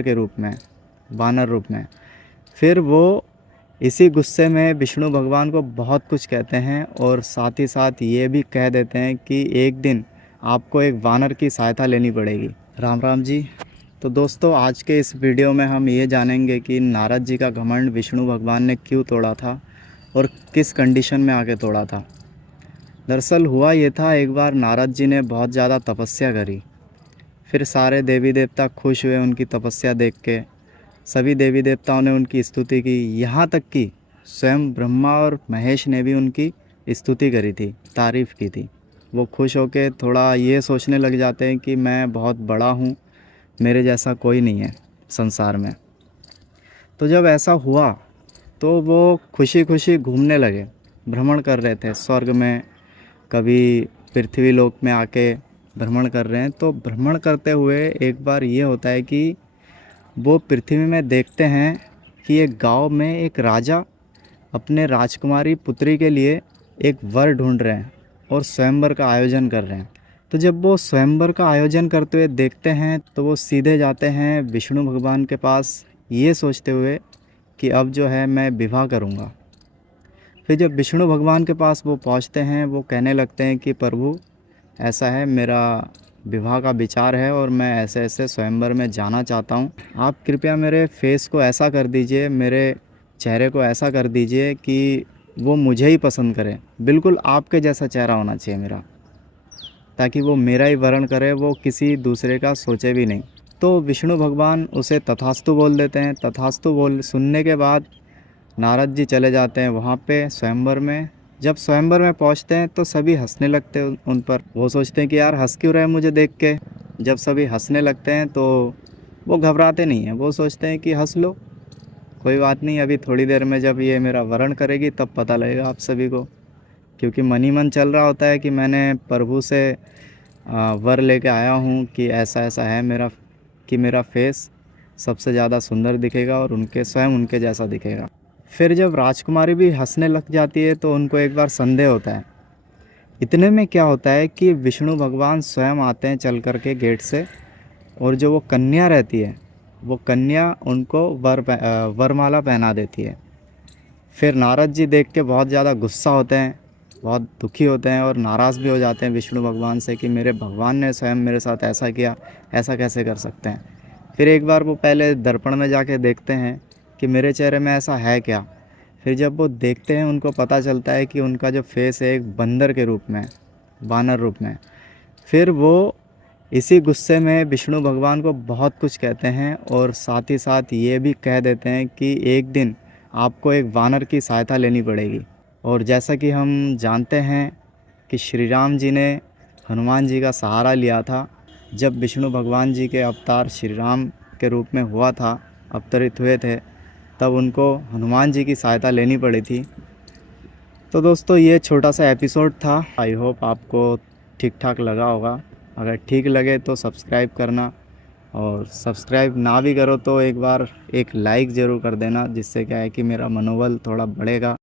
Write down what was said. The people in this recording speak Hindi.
के रूप में, वानर रूप में। फिर वो इसी गुस्से में विष्णु भगवान को बहुत कुछ कहते हैं और साथ ही साथ ये भी कह देते हैं कि एक दिन आपको एक वानर की सहायता लेनी पड़ेगी। राम राम जी। तो दोस्तों, आज के इस वीडियो में हम ये जानेंगे कि नारद जी का घमंड विष्णु भगवान ने क्यों तोड़ा था और किस कंडीशन में आके तोड़ा था। दरअसल हुआ ये था, एक बार नारद जी ने बहुत ज़्यादा तपस्या करी। फिर सारे देवी देवता खुश हुए उनकी तपस्या देख के। सभी देवी देवताओं ने उनकी स्तुति की, यहाँ तक कि स्वयं ब्रह्मा और महेश ने भी उनकी स्तुति करी थी, तारीफ़ की थी। वो खुश होके थोड़ा ये सोचने लग जाते हैं कि मैं बहुत बड़ा हूँ, मेरे जैसा कोई नहीं है संसार में। तो जब ऐसा हुआ तो वो खुशी खुशी घूमने लगे, भ्रमण कर रहे थे स्वर्ग में, कभी पृथ्वी लोक में आके भ्रमण कर रहे हैं। तो भ्रमण करते हुए एक बार ये होता है कि वो पृथ्वी में देखते हैं कि एक गांव में एक राजा अपने राजकुमारी पुत्री के लिए एक वर ढूंढ रहे हैं और स्वयंवर का आयोजन कर रहे हैं। तो जब वो स्वयंवर का आयोजन करते हुए देखते हैं तो वो सीधे जाते हैं विष्णु भगवान के पास, ये सोचते हुए कि अब जो है मैं विवाह करूँगा। फिर जब विष्णु भगवान के पास वो पहुँचते हैं, वो कहने लगते हैं कि प्रभु, ऐसा है, मेरा विवाह का विचार है और मैं ऐसे ऐसे स्वयंवर में जाना चाहता हूँ। आप कृपया मेरे फेस को ऐसा कर दीजिए, मेरे चेहरे को ऐसा कर दीजिए कि वो मुझे ही पसंद करे। बिल्कुल आपके जैसा चेहरा होना चाहिए मेरा, ताकि वो मेरा ही वरण करे, वो किसी दूसरे का सोचे भी नहीं। तो विष्णु भगवान उसे तथास्तु बोल देते हैं। तथास्तु बोल सुनने के बाद नारद जी चले जाते हैं वहाँ पे स्वयंवर में। जब स्वयंवर में पहुँचते हैं तो सभी हंसने लगते हैं उन पर। वो सोचते हैं कि यार हंस क्यों रहे हैं मुझे देख के। जब सभी हंसने लगते हैं तो वो घबराते नहीं हैं, वो सोचते हैं कि हंस लो, कोई बात नहीं, अभी थोड़ी देर में जब ये मेरा वरण करेगी तब पता लगेगा आप सभी को। क्योंकि मन ही मन चल रहा होता है कि मैंने प्रभु से वर लेके आया हूँ कि ऐसा ऐसा है मेरा, कि मेरा फेस सबसे ज़्यादा सुंदर दिखेगा और उनके स्वयं उनके जैसा दिखेगा। फिर जब राजकुमारी भी हंसने लग जाती है तो उनको एक बार संदेह होता है। इतने में क्या होता है कि विष्णु भगवान स्वयं आते हैं चल कर के गेट से, और जो वो कन्या रहती है, वो कन्या उनको वरमाला पहना देती है। फिर नारद जी देख के बहुत ज़्यादा गुस्सा होते हैं, बहुत दुखी होते हैं और नाराज़ भी हो जाते हैं विष्णु भगवान से कि मेरे भगवान ने स्वयं मेरे साथ ऐसा किया, ऐसा कैसे कर सकते हैं। फिर एक बार वो पहले दर्पण में जाके देखते हैं कि मेरे चेहरे में ऐसा है क्या। फिर जब वो देखते हैं उनको पता चलता है कि उनका जो फेस है एक बंदर के रूप में, वानर रूप में। फिर वो इसी गुस्से में विष्णु भगवान को बहुत कुछ कहते हैं और साथ ही साथ ये भी कह देते हैं कि एक दिन आपको एक वानर की सहायता लेनी पड़ेगी। और जैसा कि हम जानते हैं कि श्री राम जी ने हनुमान जी का सहारा लिया था। जब विष्णु भगवान जी के अवतार श्री राम के रूप में हुआ था, अवतरित हुए थे, तब उनको हनुमान जी की सहायता लेनी पड़ी थी। तो दोस्तों, ये छोटा सा एपिसोड था। आई होप आपको ठीक ठाक लगा होगा। अगर ठीक लगे तो सब्सक्राइब करना, और सब्सक्राइब ना भी करो तो एक बार एक लाइक ज़रूर कर देना, जिससे क्या है कि मेरा मनोबल थोड़ा बढ़ेगा।